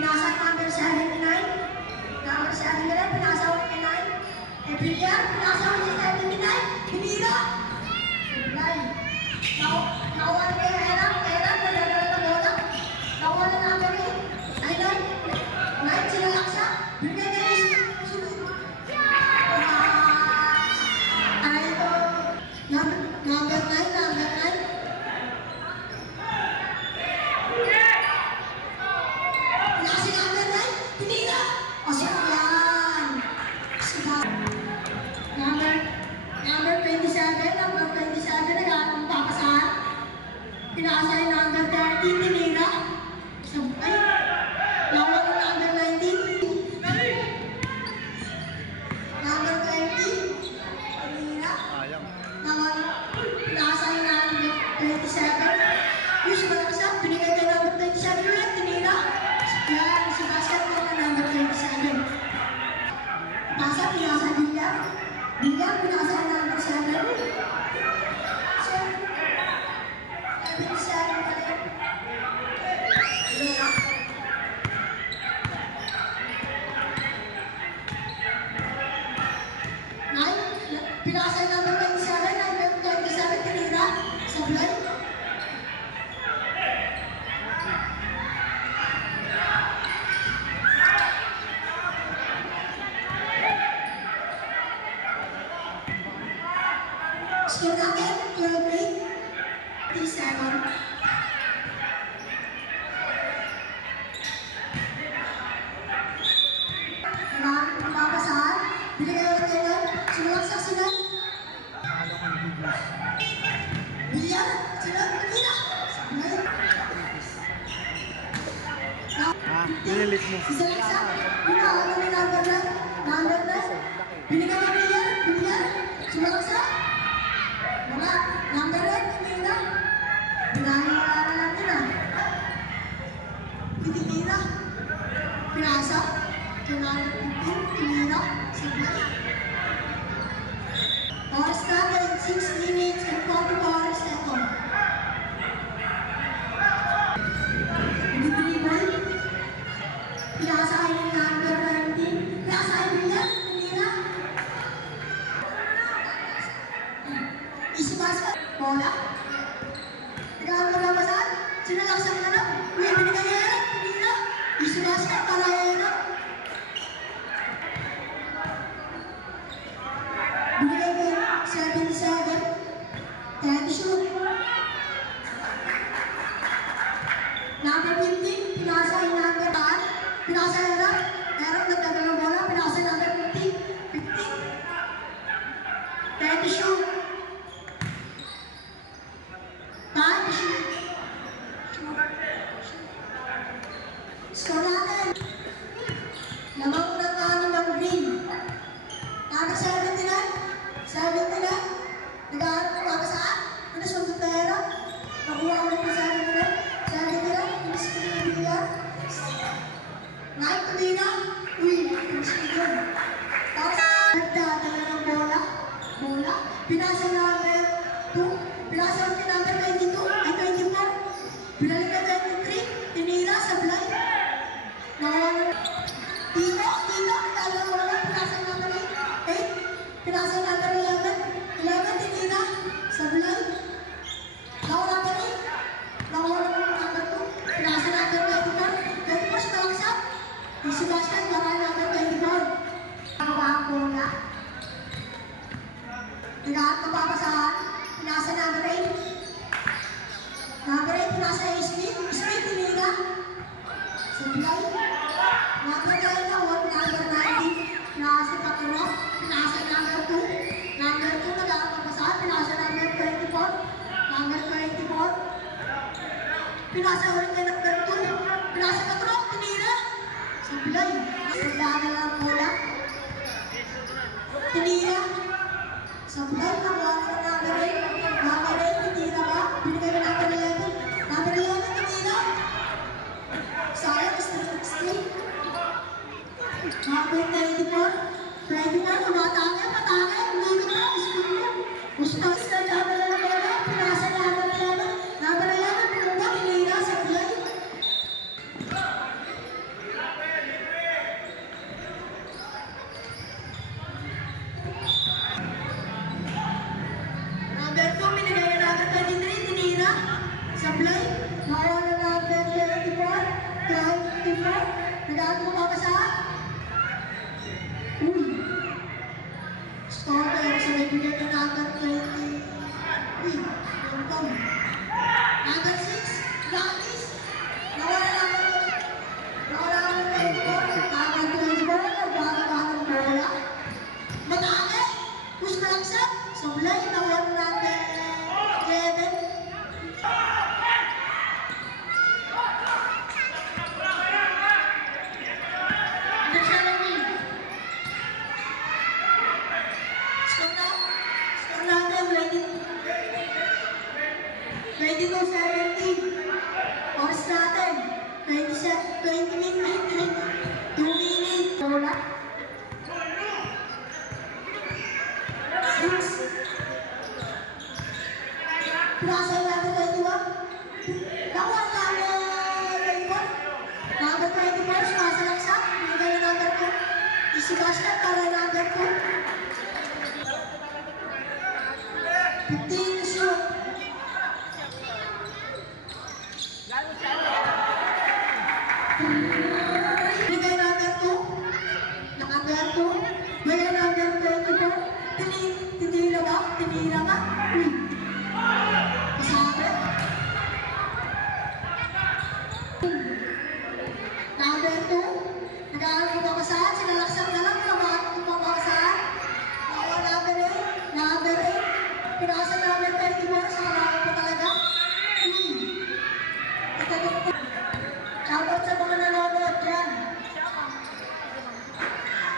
pinasa number 79. Number 79, pinasa ulit kay 9. Ebrian, pinasa ulit kay 79. Pinira! Nawalan kay Heran, nadadala na bola. Nawalan number 8. Ay, 9, sinalaksa. Bigay kay sunod. Ay, ito. Number 9. Pinasi number 9, pinira! O siya yan. Number 27, nag-aarong papasahan. Pinasa yung number 30, pinira. Sabay. Lawan ng number 19. Number 20, pinira. Pinasa yung number 27. Yung sumalaksa, binigay kay number 27 ulit, pinira. Yan, si basket mo na number 27. Pinasa Villar. Villar, pinasa number 7. Pinasa number 27, tinira. Sablay. Skill natin, 12-8, 37. Papasahan, binigay ulit kayo, sumalaksak sila. Villar, sila, pinira. Pinilit mo. Sumalaksak, pinakawan mo yung number 9. Binigay na Villar, sumalaksak. Wala, number 9, pinira. Pinahihara natin Pinira. Pinasa. Number 15, pinira. Sablay. Oras natin, 6 minutes and 44 seconds. Dribble. Pinasa yung number 19. Pinasa yung Villar, pinira. Isibasket. Bola. Tignan mo na basan. Sinalaksak na na. Uy, binigay yan. Pinira. Isibasket para yan. Binigay ko 77. 30 shoot. Number 15. Pinasa yung number 10. Pinasa yung na. Meron nagdadalang bola. Pinasa yung number 15. 30 shoot. Score natin. Lamang na tayo ng green. Number 79. Nag-aaral ko ba saan? Ano sa Dutera? Nakuha ko rin sa 79. Pinis ko rin yung Villar. Night to Lina. Uy, pinis ko yun. Tapos, nagdadala ng bola. Pinasa number 2. Pinasa yung number 22. Ay, 24. Pinalik na 23. Tinira sa Blay. Tino, nagdadala ng bola. Pinasa number 8. Pinasa number 11. 11, tinira sa Blay. Nakuha number 8. Nakuha number 2. Pinasa number 24. 24 sa talaksak. Si basket, nakuha number 24. Nakuha ang bola. Napapasahan. Pinasa number 8. Number 8, pinasa yung Smith. Smith, tinira. Sablay. Number 9 na, number 19. Pinasa Patino. Pinasa number 2. Number 2, nagpapasahan. Pinasa number 24. Number 24. Pinasa ulit kay number 2. Pinasa Patino. Tinira. Sablay. Sablay na lang bola. Tinira. Sablay na bola ng number 8. Number 8, tinira ba? Binigay na number 11. Number 11, tinira. Sayang, straight. Number 24. 24, umatake, patake. Hindi ko na, iskul mo. Ustas na number 11. Pinasa number 11. Number 11, pinunga, tinira. Sablay. Nagaano mo ba sa? Uy! Starter sa may bigyan na number 20. Uy! Yung pang. Number 6. Gangis. Nawala number 20. Nawala number 24. Number 24. Nagbababahan ng bola. Matake. Push na lang siya. Sablay. Nawala number 11. Ready go 17. Oras natin. 20 minutes. 2 minutes. Bola. 6. Nasa natin 21. Nakuha namin 21. Number 24. Nasa laksak. Hindi yung number 2. Isi basket para number 2. 15 shoot. Bigay number 2. Number 2. Bigay number 24. Tinira ba? Tinira ba? Masabi. Number 2. Nag-aaral ko ba kasahan? Sinalaksak na lang. Namahat ko ba kasahan? Number 8. Number 8. Pinasa number 24. Sa kalaman ko talaga. Shoutout sa mga nanonood dyan.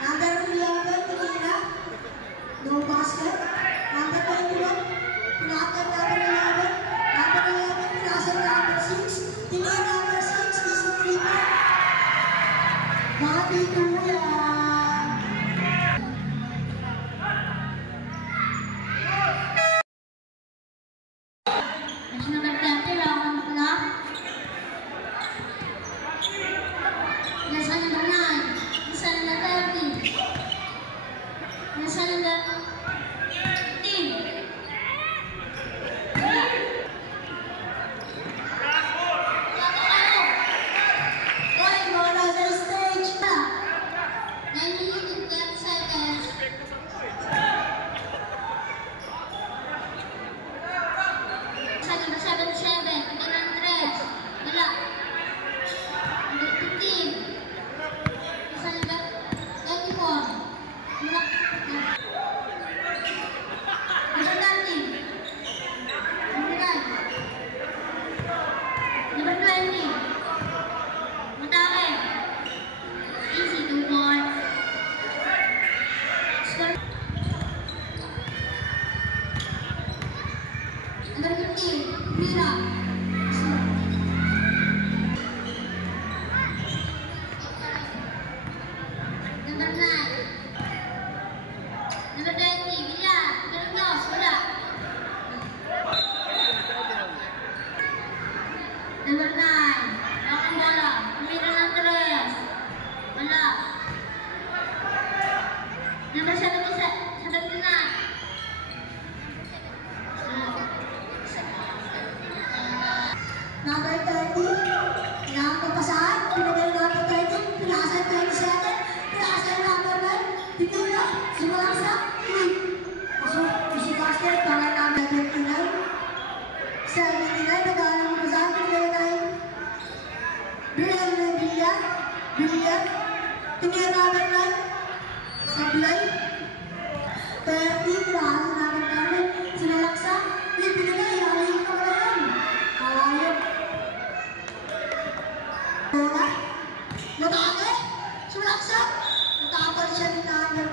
Number 11, Tinina. No basket. Number 21, pinakatan number 11. Number 11, pinasa number 6. Tinina number 6, isang 3 pa. Mga dito yan. Mas nagagdati lang ako na. Nasa number 9, nasa number 30, nasa number 15. Wala. Bago kayo. Oy, mga nasa stage na. 9 minutes and 12 seconds. Nasa number 77, ito ng 3. Wala. Number 15. Number 15, Mira. Number 9. Number 20, Villa. Galunos, wala. Number 9, Lakang bola. Mira ng 3. Wala. Number 79. Number 30, pinakapasahan, pinagay number 30, pinasan 27, pinasan number 9, pinula, simulang sa 3. Isi basket, para number 29, 79, nag-aalang mo pasahan, pinagay 9, Brian ng Brian, pinagay number 9, Sablay, 30, pinasan number 9, sinalaksa, pinagay, ayayin ka wala yan, ayayin. Bola, matake, sulaksak, natapal siya ni number.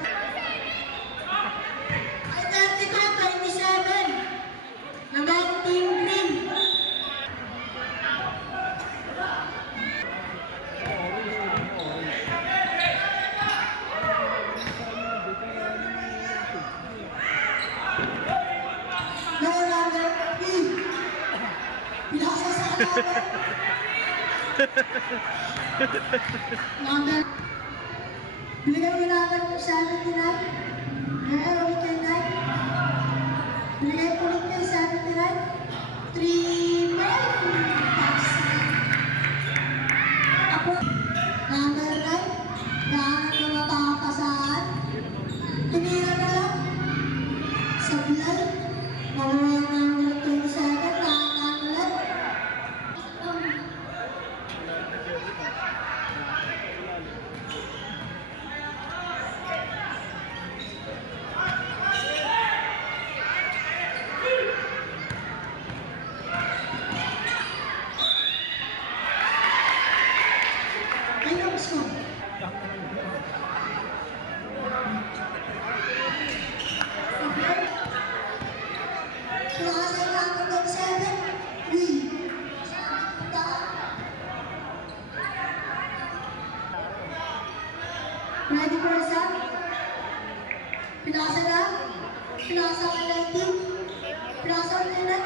Ay 32, 27, number Team Green. No number B, pinasa sa number. Number, binigay mo number 79, meron ulit kay 9, binigay po ulit kay 79, 3 pass. Ako, number Ready for a shot? Pinasa na? Pinasa ka na team? Pinasa ka na?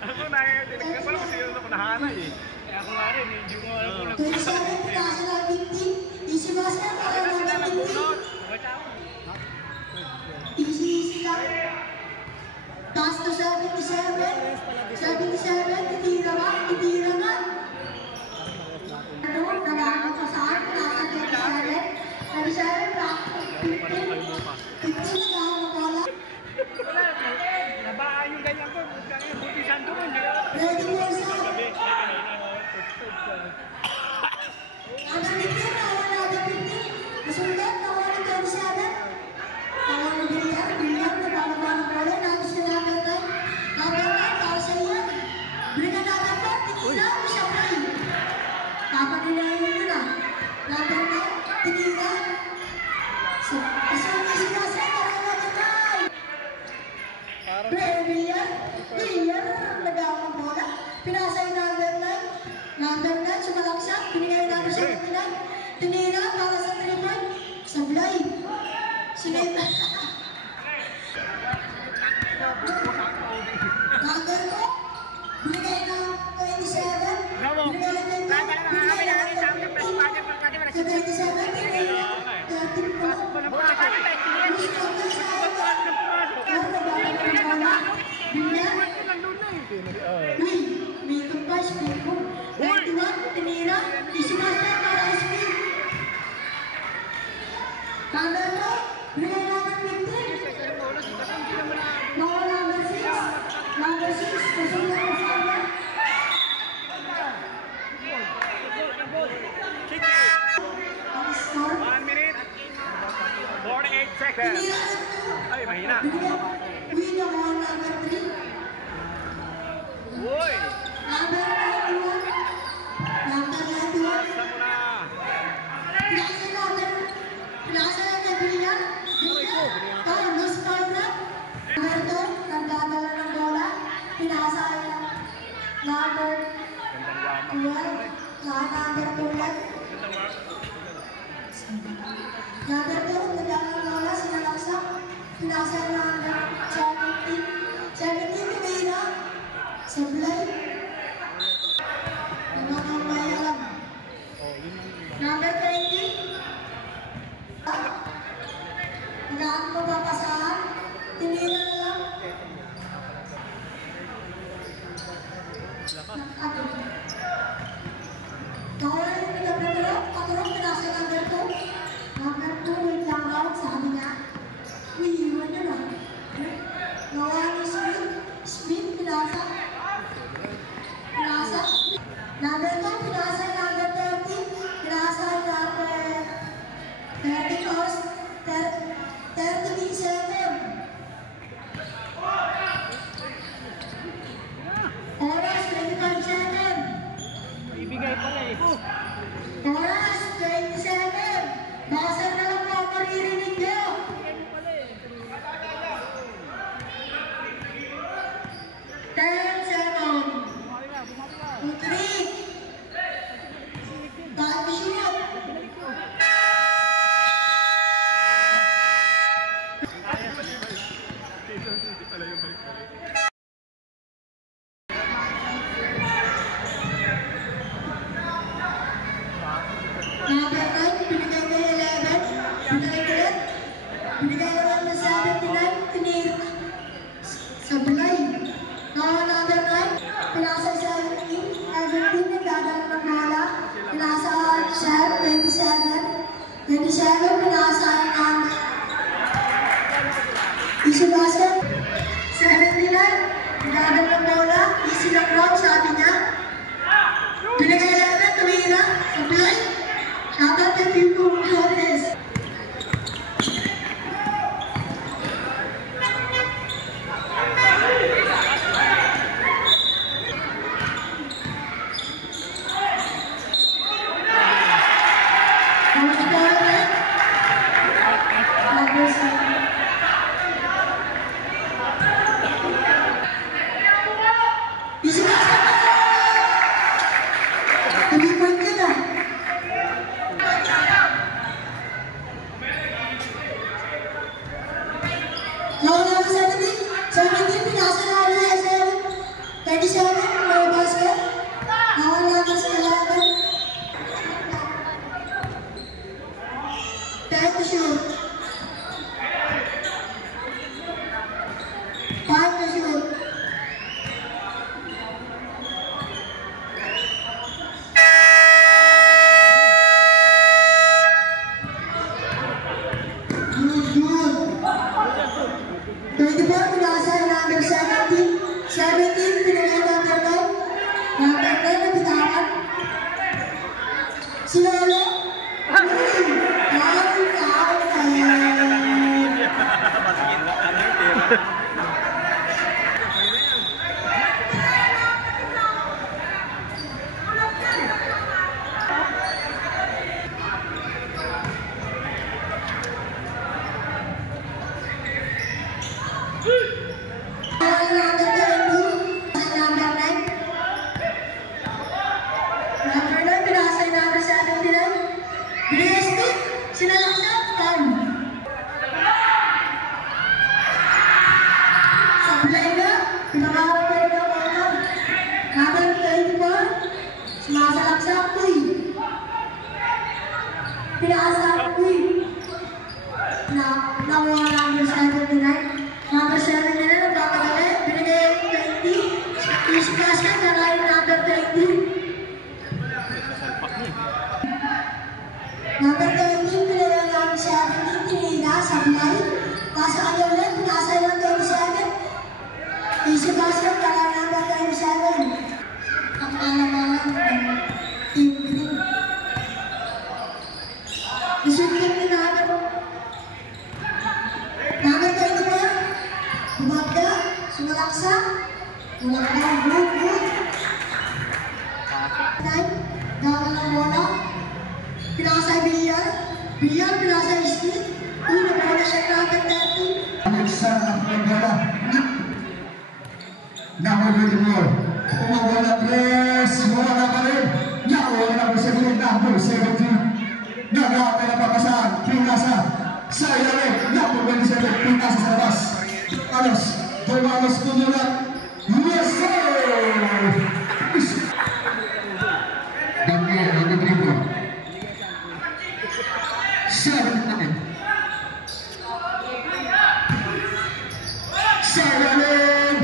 Ako nagkakaroon ko lang sila na panahana eh. Kaya ako nga rin, hindi mo alam kung nag-27, pinasa na 15. Easy basket, para na 15. Easy lang. Pass to 77. 77, titira ba? Titira nga. Ano, nalaman ko saan? Pinasa 27. 27, back to 15. 15 na ang bola. Nabaan yung ganyan ko. Butisan ko rin. Ready for shot? Ada 15, nawala ada 15. Nasundan, nawala 27. Nawala na bilihan, nababa ng bola. Nagis na number 9. Number 9, para sa iyan. Berikan number 4, tinira, siya play. Dapat nila yun yun ah. Number 9, tinira. Isang sila sa number 9. Bilihan, nagawa ng bola. Pinasa yung number 9. Number 9, sumalaksak. Pinigay number 79. Tinira para sa 3 point. Sablay. Sinita. Number 2. Binigay ng 27. Binigay ng 27. Sa 27. Tinira. 34. May tumpay, speed po. 21, tinira. Isimasta para speed. Number 2, binigay naman 15. Bawal number 6. Number 6, kasunod ko sa kanya. Ang score. 1 minute. 48 seconds. Tinira ng 2. Ay, mahina. Win ako ang number 3. Uy! Number 91. Number 91. Basta mo na. Pinasa natin bilihan. Kaya mas na. Number 2, nagdadala ng bola. Pinasa yan. Number 12. Number 12. Number 2, nagdadala ng bola. Sinalaksak. Pinasa yan number 17. 17, tinira. Sablay. Namamayalam. Number 20. Lahat mo papasahan. Tinira na lang. Ako. Kaya yung pinapatulog, pinasa number 2. Number 2, wait lang out, sabi niya. Uy, iwan yun ah. Gawa ni Smith, pinasa. Pinasa. Number 2, pinasa number 30. Pinasa number 30 cos. 37. Oras, 25 seconds. Ibigay pala eh. Oras, 27. Basa na lang po ang maririnig niyo. 10 seconds. 2, 3. Time to shoot. Number 9, binigay kay 11. Binigay ulit. Binigay naman ng 79. Tinira. Sablay. Number 9, pinasa 17. 17, nagdadala ng bola. Pinasa 27. 27, pinasa ng easy basket. 79, nagdadala ng bola. Easy lang round, sabi niya. Binigay 11, tumira. Sablay. Shoutout kay Pimpo Flores. pinasa yung number 17. 17, pinagay number 9. Number 9 na bitawan. Si Lolo. Number 13, pinagay namin 17, pinila, sablay. Pasok ang yung ulit, pinasa yung 27. Easy basket, tagay number 27. Ang alamangan ng team green. Isuntin din natin. Number 24, bumagda, sumalaksa. Bumagda, good. Dahil ng bola. Pinasa Biar pinasa Iski. Uy, nabola siya number 30. Alexa Mendola. Number 24. Umawala tres. Wala pa rin. Nawala na sa gulong number 17. Nagawin na pagkasahan. Pinasa. Sa ilalim. Number 27. Pinasa sa labas. Alos. Dumalos tumula. Yes, sir! Daniel, ang dribble. 7 natin. Salamin!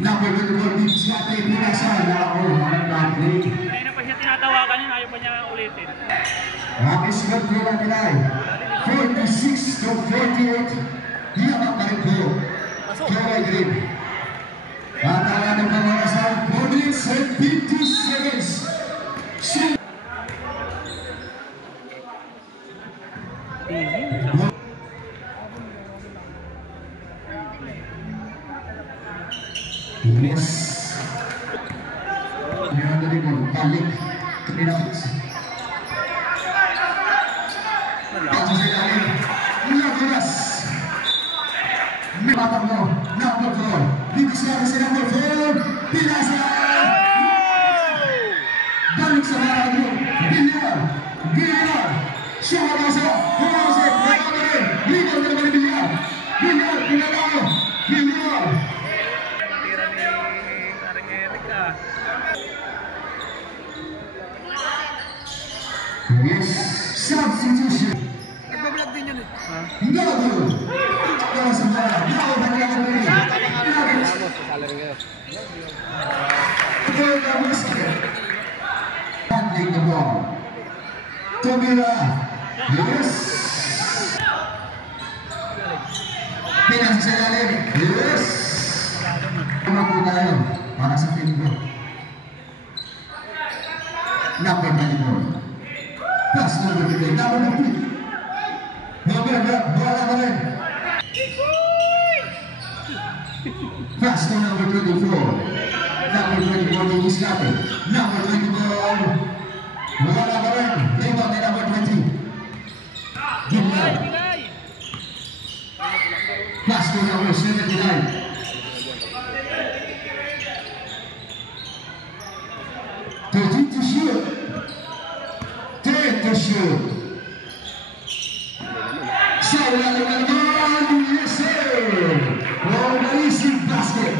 Number 24, Big Sate, pinasa na ako. Kanina pa siya tinatawagan yun, ayaw pa niya ulitin. Happy Scott Villa Pilay. 46 to 48. Yamak pa rin po. Kawai Green. At ang ating pamarasan, 4 minutes and 50 seconds. Yes. Meron na rin mo, balik. Pinapos. Ako sa ilalim. Lagunas. May batang mo. Number 4. Bibis natin si number 4. Pinasa. Balik sa mga mo. Bilyar. Siya magasa. Humasik. Nagkakaroon. Ligaw na naman ni Bilyar. Bilyar. Pinagano. Bilyar. Tira ni Karing Eric ah. Yes. Substitution. Nagbablog din yun eh. No. Kaya sa mga. Now, bagyan mo rin. Ito ang basket. Handling the ball. Tumira. Yes. Pinasa sa lalim. Yes. Ano po tayo para sa team ko? Number 94. Pass number 3. Number 3. Bola pa rin. Pass to number 24. Number 24 Lugis natin. Number 24. Bola pa rin. Rebound ni number 20. Gimler. Pass to number 79. To shoot. Take the shoot. Saula Lebanon, yes sir. Oh, Malaysia basket.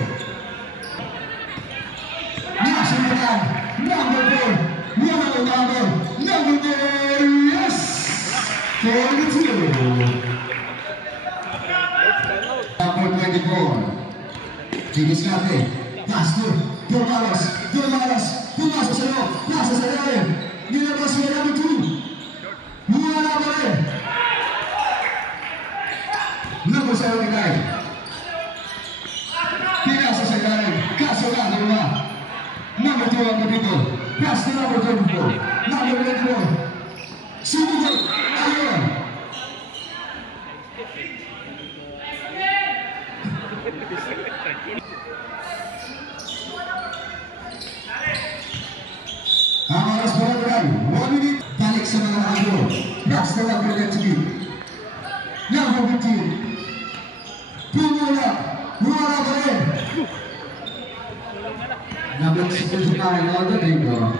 National number 4. Number 4. Yes. 42. Number 24. Tigis natin. Pastor. Pumalas. Pumasa sa loob. Pasa sa lalim. Nilabas niya number 2. Wala sa mga nakagulong. That's the number 13. Number 15. Pumula. Wala pa rin. Number 69. All the day, bro.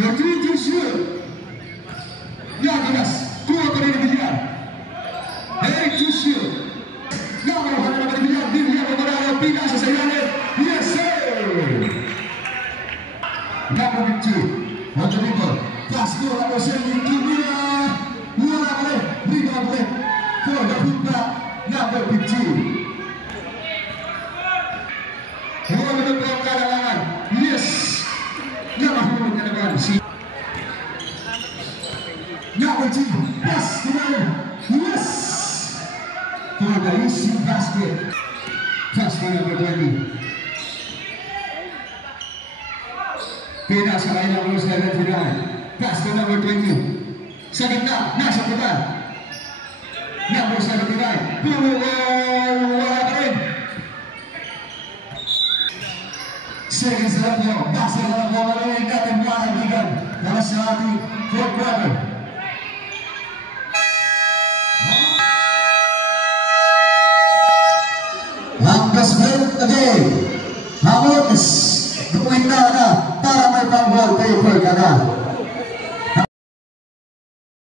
Tertuju shoot. Yakinas. Dua kali dibilang. Eric to shoot. Nomor mana dibilang. Dia memperoleh pindah sesuai. Yes sir. Number 15. Untuk itu. Pas bola bosan di dunia. Bola boleh. Riba boleh. For the football. Number 15. Bola untuk kalangan. Yes. Number 15. Number 2, pass to Manu. Yes! For the easy basket. Pass to number 20. Pindah sa lain ang lulus dari tidak. Pass to number 20. Sa gitna, nasa depan. Number 79. Wala pa rin. Series lang po. Basket lang po. Malayin natin mga kaibigan. Dalas sa ating fourth quarter. Last minute again. Hamon is dumain na para may pang-ball paper ka na.